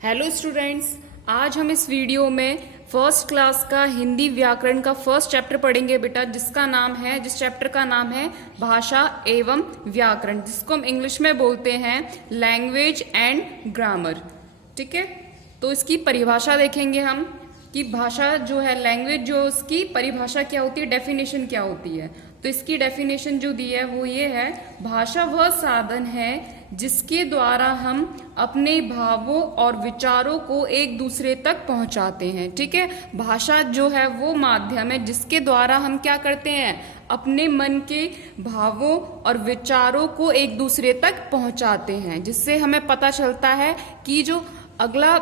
Hello students, आज हम इस वीडियो में फर्स्ट क्लास का हिंदी व्याकरण का फर्स्ट चैप्टर पढ़ेंगे बेटा, जिस चैप्टर का नाम है भाषा एवं व्याकरण, जिसको हम इंग्लिश में बोलते हैं लैंग्वेज एंड ग्रामर। ठीक है, तो इसकी परिभाषा देखेंगे हम कि भाषा जो है, लैंग्वेज जो उसकी परिभाषा क्या होती है, डेफिनेशन क्या होती है। तो इसकी डेफिनेशन जो दी है वो ये है, भाषा वह साधन है जिसके द्वारा हम अपने भावों और विचारों को एक दूसरे तक पहुंचाते हैं। ठीक है, भाषा जो है वो माध्यम है जिसके द्वारा हम क्या करते हैं, अपने मन के भावों और विचारों को एक दूसरे तक पहुंचाते हैं, जिससे हमें पता चलता है कि जो अगला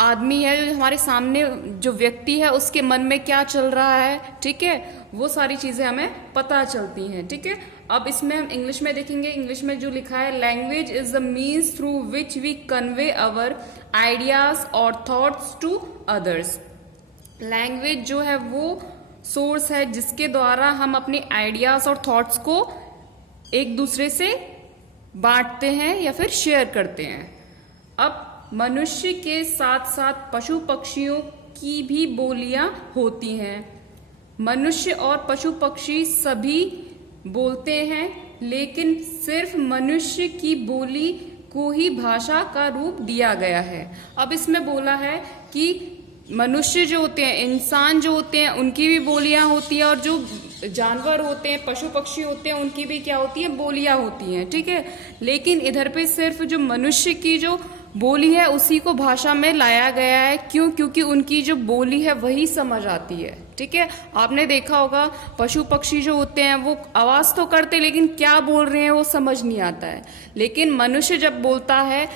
आदमी है, जो हमारे सामने जो व्यक्ति है, उसके मन में क्या चल रहा है। ठीक है, वो सारी चीजें हमें पता चलती हैं। ठीक है, अब इसमें हम इंग्लिश में देखेंगे। इंग्लिश में जो लिखा है, language is the means through which we convey our ideas और थॉट्स टू अदर्स। लैंग्वेज जो है वो सोर्स है जिसके द्वारा हम अपने आइडियाज और थॉट्स को एक दूसरे से बांटते हैं या फिर शेयर करते हैं। अब मनुष्य के साथ साथ पशु पक्षियों की भी बोलियां होती हैं। मनुष्य और पशु पक्षी सभी बोलते हैं, लेकिन सिर्फ मनुष्य की बोली को ही भाषा का रूप दिया गया है। अब इसमें बोला है कि मनुष्य जो होते हैं, इंसान जो होते हैं, उनकी भी बोलियां होती हैं, और जो जानवर होते हैं, पशु पक्षी होते हैं, उनकी भी क्या होती है, बोलियां होती हैं। ठीक है, लेकिन इधर पे सिर्फ जो मनुष्य की जो बोली है उसी को भाषा में लाया गया है। क्यों? क्योंकि उनकी जो बोली है वही समझ आती है। ठीक है, आपने देखा होगा पशु पक्षी जो होते हैं वो आवाज तो करते, लेकिन क्या बोल रहे हैं वो समझ नहीं आता है। लेकिन मनुष्य जब बोलता है,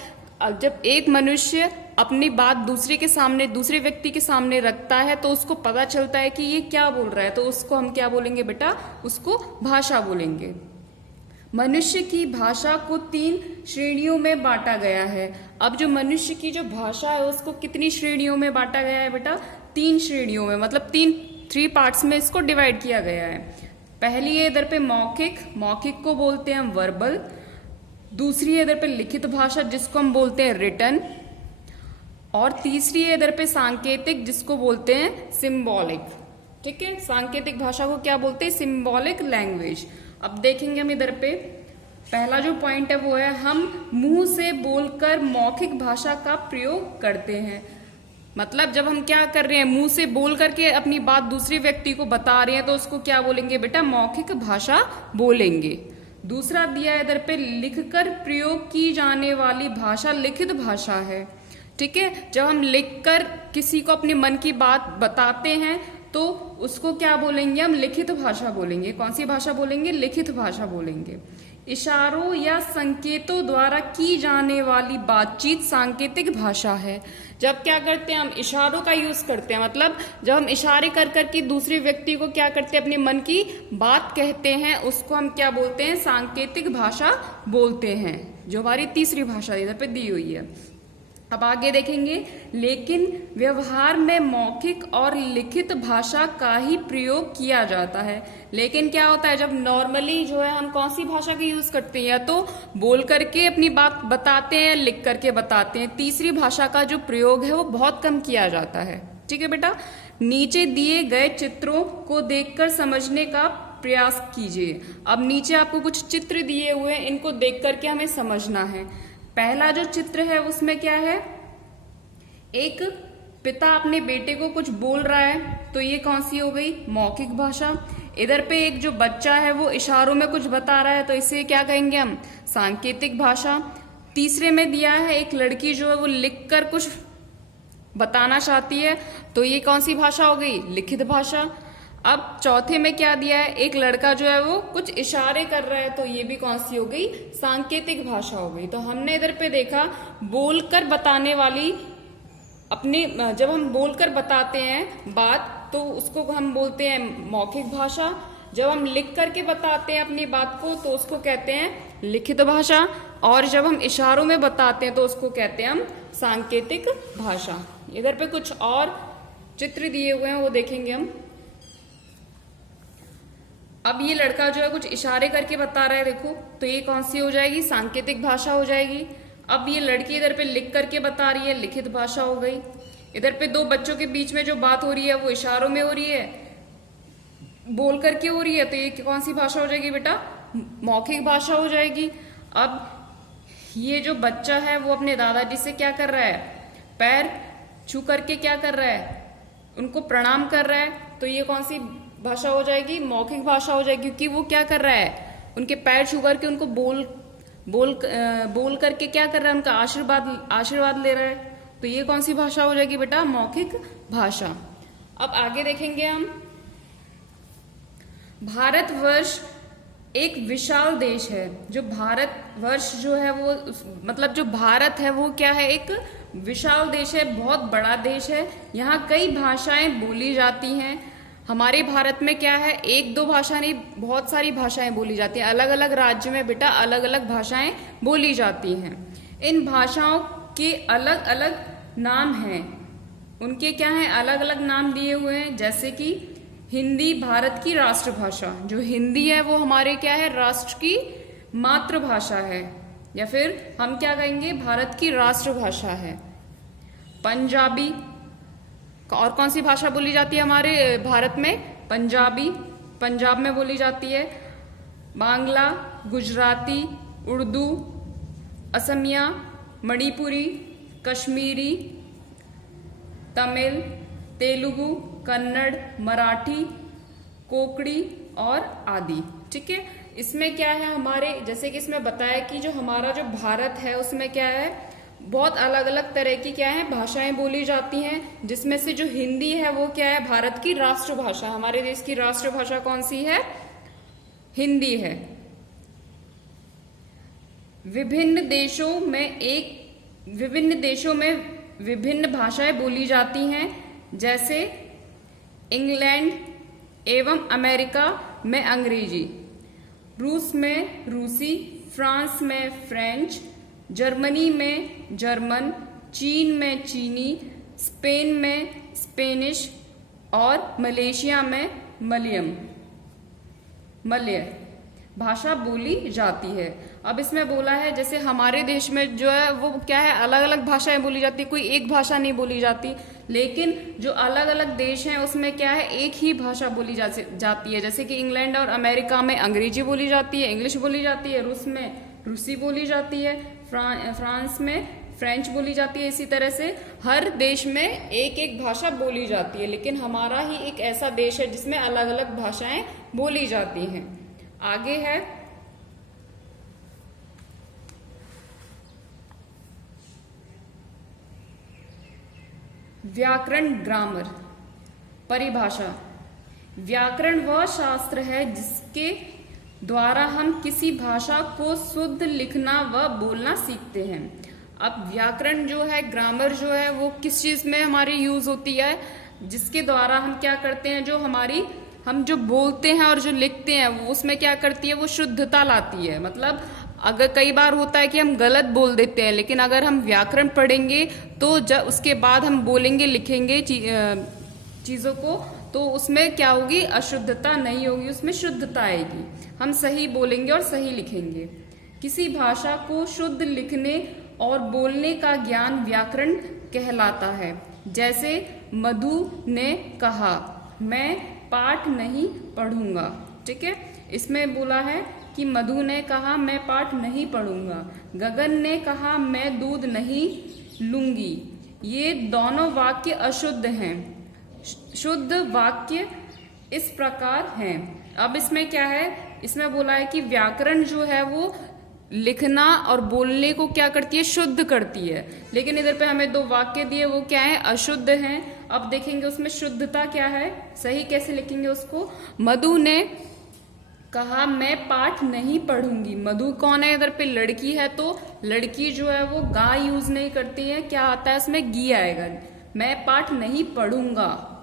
जब एक मनुष्य अपनी बात दूसरे के सामने, दूसरे व्यक्ति के सामने रखता है, तो उसको पता चलता है कि ये क्या बोल रहा है, तो उसको हम क्या बोलेंगे बेटा, उसको भाषा बोलेंगे। मनुष्य की भाषा को 3 श्रेणियों में बांटा गया है। अब जो मनुष्य की जो भाषा है उसको कितनी श्रेणियों में बांटा गया है बेटा, 3 श्रेणियों में, मतलब 3 पार्ट्स में इसको डिवाइड किया गया है। पहली है इधर पे मौखिक को बोलते हैं हम वर्बल। दूसरी है इधर पे लिखित भाषा, जिसको हम बोलते हैं रिटन। और तीसरी है इधर पे सांकेतिक, जिसको बोलते हैं सिंबॉलिक। ठीक है, सांकेतिक भाषा को क्या बोलते हैं, सिंबॉलिक लैंग्वेज। अब देखेंगे हम इधर पे, पहला जो पॉइंट है वो है, हम मुंह से बोलकर मौखिक भाषा का प्रयोग करते हैं। मतलब जब हम क्या कर रहे हैं, मुंह से बोल करके अपनी बात दूसरे व्यक्ति को बता रहे हैं, तो उसको क्या बोलेंगे बेटा, मौखिक भाषा बोलेंगे। दूसरा दिया है इधर पे, लिखकर प्रयोग की जाने वाली भाषा लिखित भाषा है। ठीक है, जब हम लिखकर किसी को अपने मन की बात बताते हैं तो उसको क्या बोलेंगे, हम लिखित भाषा बोलेंगे। कौन सी भाषा बोलेंगे, लिखित भाषा बोलेंगे। इशारों या संकेतों द्वारा की जाने वाली बातचीत सांकेतिक भाषा है। जब क्या करते हैं, हम इशारों का यूज करते हैं, मतलब जब हम इशारे कर करके दूसरे व्यक्ति को क्या करते हैं, अपने मन की बात कहते हैं, उसको हम क्या बोलते हैं, सांकेतिक भाषा बोलते हैं, जो हमारी तीसरी भाषा इधर पे दी हुई है। अब आगे देखेंगे, लेकिन व्यवहार में मौखिक और लिखित भाषा का ही प्रयोग किया जाता है। लेकिन क्या होता है, जब नॉर्मली जो है हम कौन सी भाषा का यूज करते हैं, या तो बोल करके अपनी बात बताते हैं, लिख करके बताते हैं। तीसरी भाषा का जो प्रयोग है वो बहुत कम किया जाता है। ठीक है बेटा, नीचे दिए गए चित्रों को देखकर समझने का प्रयास कीजिए। अब नीचे आपको कुछ चित्र दिए हुए हैं, इनको देख करके हमें समझना है। पहला जो चित्र है उसमें क्या है, एक पिता अपने बेटे को कुछ बोल रहा है, तो ये कौन सी हो गई, मौखिक भाषा। इधर पे एक जो बच्चा है वो इशारों में कुछ बता रहा है, तो इसे क्या कहेंगे हम, सांकेतिक भाषा। तीसरे में दिया है एक लड़की जो है वो लिखकर कुछ बताना चाहती है, तो ये कौन सी भाषा हो गई, लिखित भाषा। अब चौथे में क्या दिया है, एक लड़का जो है वो कुछ इशारे कर रहा है, तो ये भी कौन सी हो गई, सांकेतिक भाषा हो गई। तो हमने इधर पे देखा, बोलकर बताने वाली, अपने जब हम बोलकर बताते हैं बात तो उसको हम बोलते हैं मौखिक भाषा। जब हम लिख करके बताते हैं अपनी बात को तो उसको कहते हैं लिखित भाषा। और जब हम इशारों में बताते हैं तो उसको कहते हैं हम सांकेतिक भाषा। इधर पे कुछ और चित्र दिए हुए हैं, वो देखेंगे हम। अब ये लड़का जो है कुछ इशारे करके बता रहा है, देखो, तो ये कौन सी हो जाएगी, सांकेतिक भाषा हो जाएगी। अब ये लड़की इधर पे लिख करके बता रही है, लिखित भाषा हो गई। इधर पे दो बच्चों के बीच में जो बात हो रही है वो इशारों में हो रही है, बोल करके हो रही है, तो ये कौन सी भाषा हो जाएगी बेटा? मौखिक भाषा हो जाएगी। अब ये जो बच्चा है वो अपने दादाजी से क्या कर रहा है? पैर छू करके क्या कर रहा है? उनको प्रणाम कर रहा है, तो ये कौन सी भाषा हो जाएगी? मौखिक भाषा हो जाएगी, क्योंकि वो क्या कर रहा है? उनके पैर छू करके उनको बोल करके क्या कर रहा है? उनका आशीर्वाद ले रहा है, तो ये कौन सी भाषा हो जाएगी बेटा? मौखिक भाषा। अब आगे देखेंगे हम। भारतवर्ष एक विशाल देश है। जो भारतवर्ष जो है वो मतलब जो भारत है वो क्या है? एक विशाल देश है, बहुत बड़ा देश है। यहाँ कई भाषाएं बोली जाती हैं। हमारे भारत में क्या है? एक दो भाषा नहीं, बहुत सारी भाषाएं बोली जाती हैं। अलग अलग राज्य में बेटा अलग अलग भाषाएं बोली जाती हैं। इन भाषाओं के अलग अलग नाम हैं। उनके क्या हैं? अलग अलग नाम दिए हुए हैं। जैसे कि हिंदी भारत की राष्ट्रभाषा, जो हिंदी है वो हमारे क्या है? राष्ट्र की मातृभाषा है, या फिर हम क्या कहेंगे? भारत की राष्ट्रभाषा है। पंजाबी, और कौन सी भाषा बोली जाती है हमारे भारत में? पंजाबी, पंजाब में बोली जाती है। बांग्ला, गुजराती, उर्दू, असमिया, मणिपुरी, कश्मीरी, तमिल, तेलुगु, कन्नड़, मराठी, कोंकणी और आदि। ठीक है, इसमें क्या है हमारे, जैसे कि इसमें बताया कि जो हमारा जो भारत है उसमें क्या है? बहुत अलग अलग तरह की क्या है? भाषाएं बोली जाती हैं, जिसमें से जो हिंदी है वो क्या है? भारत की राष्ट्रभाषा। हमारे देश की राष्ट्रभाषा कौन सी है? हिंदी है। विभिन्न देशों में विभिन्न भाषाएं बोली जाती हैं। जैसे इंग्लैंड एवं अमेरिका में अंग्रेजी, रूस में रूसी, फ्रांस में फ्रेंच, जर्मनी में जर्मन, चीन में चीनी, स्पेन में स्पेनिश और मलेशिया में मलय भाषा बोली जाती है। अब इसमें बोला है जैसे हमारे देश में जो है वो क्या है? अलग अलग भाषाएं बोली जाती है, कोई एक भाषा नहीं बोली जाती। लेकिन जो अलग अलग देश हैं उसमें क्या है? एक ही भाषा बोली जाती है। जैसे कि इंग्लैंड और अमेरिका में अंग्रेजी बोली जाती है, इंग्लिश बोली जाती है। रूस में रूसी बोली जाती है, फ्रांस में फ्रेंच बोली जाती है। इसी तरह से हर देश में एक एक भाषा बोली जाती है, लेकिन हमारा ही एक ऐसा देश है जिसमें अलग अलग भाषाएं बोली जाती हैं। आगे है व्याकरण, ग्रामर, परिभाषा। व्याकरण वह शास्त्र है जिसके द्वारा हम किसी भाषा को शुद्ध लिखना व बोलना सीखते हैं। अब व्याकरण जो है, ग्रामर जो है वो किस चीज में हमारी यूज होती है? जिसके द्वारा हम क्या करते हैं? हम जो बोलते हैं और जो लिखते हैं वो उसमें क्या करती है? वो शुद्धता लाती है। मतलब अगर कई बार होता है कि हम गलत बोल देते हैं, लेकिन अगर हम व्याकरण पढ़ेंगे तो जब उसके बाद हम बोलेंगे लिखेंगे चीजों को, तो उसमें क्या होगी? अशुद्धता नहीं होगी, उसमें शुद्धता आएगी। हम सही बोलेंगे और सही लिखेंगे। किसी भाषा को शुद्ध लिखने और बोलने का ज्ञान व्याकरण कहलाता है। जैसे मधु ने कहा, मैं पाठ नहीं पढ़ूंगा। ठीक है, इसमें बोला है कि मधु ने कहा मैं पाठ नहीं पढ़ूंगा। गगन ने कहा मैं दूध नहीं लूंगी। ये दोनों वाक्य अशुद्ध हैं। शुद्ध वाक्य इस प्रकार हैं। अब इसमें क्या है? इसमें बोला है कि व्याकरण जो है वो लिखना और बोलने को क्या करती है? शुद्ध करती है। लेकिन इधर पे हमें दो वाक्य दिए, वो क्या है? अशुद्ध हैं। अब देखेंगे उसमें शुद्धता क्या है, सही कैसे लिखेंगे उसको। मधु ने कहा मैं पाठ नहीं पढ़ूंगी। मधु कौन है? इधर पे लड़की है, तो लड़की जो है वो गा यूज नहीं करती है। क्या आता है इसमें? गी आएगा। मैं पाठ नहीं पढ़ूंगा,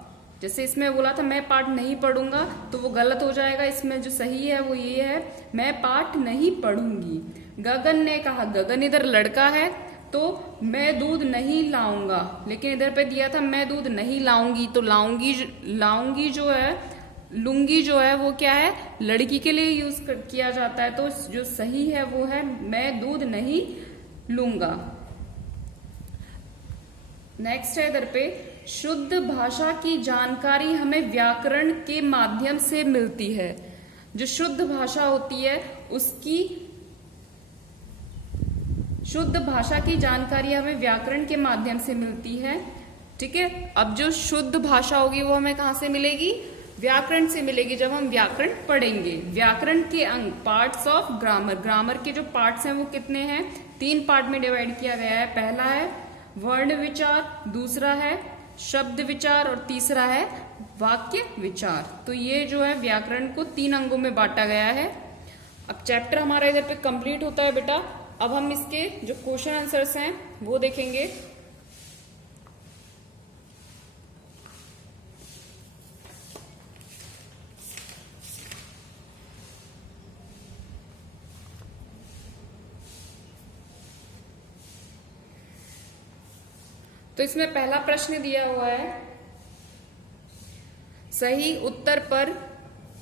जैसे इसमें बोला था मैं पाठ नहीं पढ़ूंगा, तो वो गलत हो जाएगा। इसमें जो सही है वो ये है, मैं पाठ नहीं पढ़ूंगी। गगन ने कहा, गगन इधर लड़का है, तो मैं दूध नहीं लाऊंगा। लेकिन इधर पे दिया था मैं दूध नहीं लाऊंगी, तो लाऊंगी जो है, लूंगी जो है वो क्या है? लड़की के लिए यूज किया जाता है। तो जो सही है वो है मैं दूध नहीं लूंगा। नेक्स्ट है इधर पे, शुद्ध भाषा की जानकारी हमें व्याकरण के माध्यम से मिलती है। जो शुद्ध भाषा होती है उसकी शुद्ध भाषा की जानकारी हमें व्याकरण के माध्यम से मिलती है। ठीक है, अब जो शुद्ध भाषा होगी वो हमें कहाँ से मिलेगी? व्याकरण से मिलेगी, जब हम व्याकरण पढ़ेंगे। व्याकरण के अंग, पार्ट्स ऑफ ग्रामर, ग्रामर के जो पार्ट्स हैं वो कितने हैं? 3 पार्ट में डिवाइड किया गया है। पहला है वर्ण विचार, दूसरा है शब्द विचार और तीसरा है वाक्य विचार। तो ये जो है व्याकरण को 3 अंगों में बांटा गया है। अब चैप्टर हमारा इधर पे कंप्लीट होता है बेटा। अब हम इसके जो क्वेश्चन आंसर्स हैं वो देखेंगे। तो इसमें पहला प्रश्न दिया हुआ है, सही उत्तर पर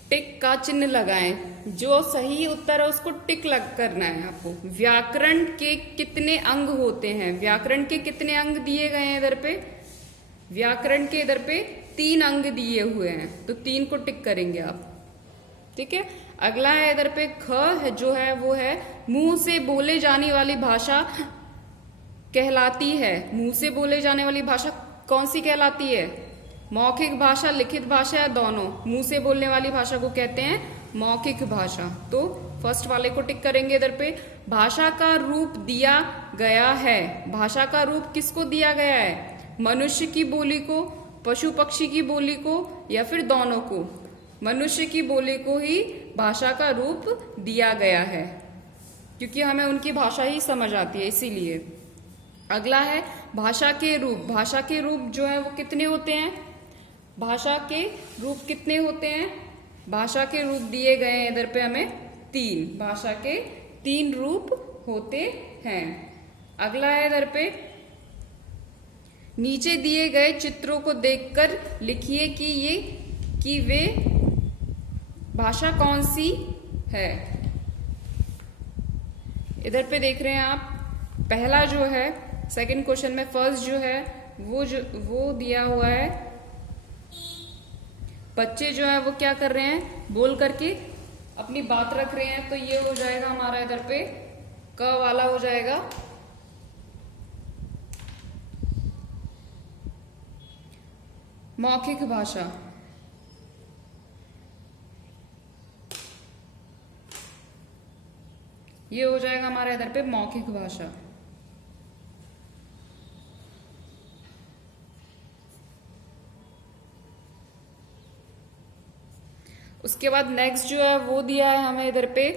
टिक का चिन्ह लगाएं। जो सही उत्तर है उसको टिक लग करना है आपको। व्याकरण के कितने अंग होते हैं? व्याकरण के कितने अंग दिए गए हैं इधर पे? व्याकरण के इधर पे 3 अंग दिए हुए हैं, तो 3 को टिक करेंगे आप। ठीक है, अगला है इधर पे ख है, जो है वो है मुंह से बोले जाने वाली भाषा कहलाती है। मुंह से बोले जाने वाली भाषा कौन सी कहलाती है? मौखिक भाषा, लिखित भाषा या दोनों? मुंह से बोलने वाली भाषा को कहते हैं मौखिक भाषा। तो फर्स्ट वाले को टिक करेंगे इधर पे। भाषा का रूप दिया गया है। भाषा का रूप किसको दिया गया है? मनुष्य की बोली को, पशु पक्षी की बोली को, या फिर दोनों को? मनुष्य की बोली को ही भाषा का रूप दिया गया है, क्योंकि हमें उनकी भाषा ही समझ आती है, इसीलिए। अगला है भाषा के रूप। भाषा के रूप जो है वो कितने होते हैं? भाषा के रूप कितने होते हैं? भाषा के रूप दिए गए हैं इधर पे हमें 3। भाषा के 3 रूप होते हैं। अगला है इधर पे, नीचे दिए गए चित्रों को देखकर लिखिए कि वे भाषा कौन सी है। इधर पे देख रहे हैं आप, पहला जो है सेकंड क्वेश्चन में फर्स्ट जो है वो दिया हुआ है, बच्चे जो है वो क्या कर रहे हैं? बोल करके अपनी बात रख रहे हैं। तो ये हो जाएगा हमारा इधर पे क वाला हो जाएगा। मौखिक भाषा। ये हो जाएगा हमारा इधर पे मौखिक भाषा। उसके बाद नेक्स्ट जो है वो दिया है हमें इधर पे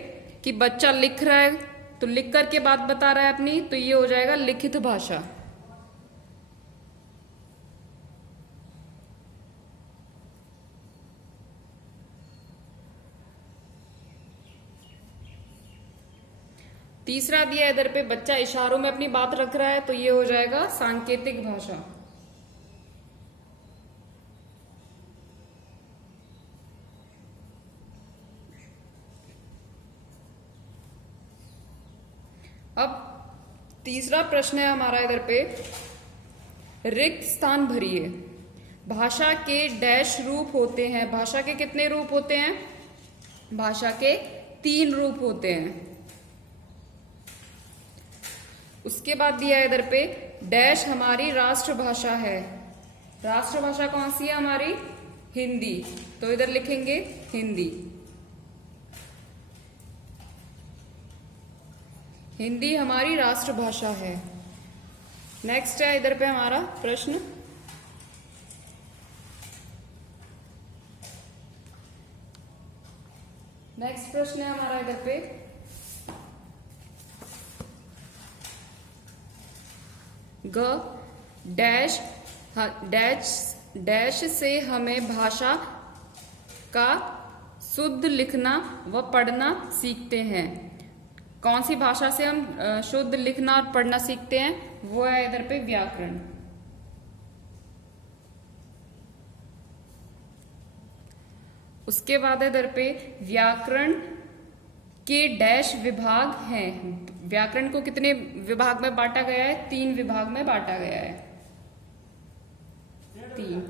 कि बच्चा लिख रहा है, तो लिख करके बात बता रहा है अपनी, तो ये हो जाएगा लिखित भाषा। तीसरा दिया इधर पे बच्चा इशारों में अपनी बात रख रहा है, तो ये हो जाएगा सांकेतिक भाषा। अब तीसरा प्रश्न है हमारा इधर पे, रिक्त स्थान भरिए। भाषा के डैश रूप होते हैं। भाषा के कितने रूप होते हैं? भाषा के 3 रूप होते हैं। उसके बाद दिया है इधर पे, डैश हमारी राष्ट्रभाषा है। राष्ट्रभाषा कौन सी है हमारी? हिंदी। तो इधर लिखेंगे हिंदी। हिंदी हमारी राष्ट्रभाषा है। नेक्स्ट है इधर पे हमारा प्रश्न, नेक्स्ट प्रश्न है हमारा इधर पे, ग डैश डैश डैश से हमें भाषा का शुद्ध लिखना व पढ़ना सीखते हैं। कौन सी भाषा से हम शुद्ध लिखना और पढ़ना सीखते हैं? वो है इधर पे व्याकरण। उसके बाद इधर पे व्याकरण के डैश विभाग हैं। व्याकरण को कितने विभाग में बांटा गया है? 3 विभाग में बांटा गया है। 3।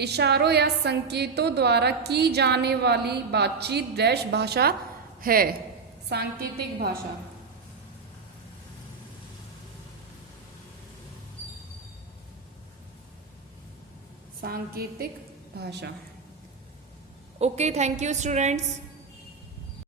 इशारों या संकेतों द्वारा की जाने वाली बातचीत डैश भाषा है। सांकेतिक भाषा। सांकेतिक भाषा। Okay, thank you students.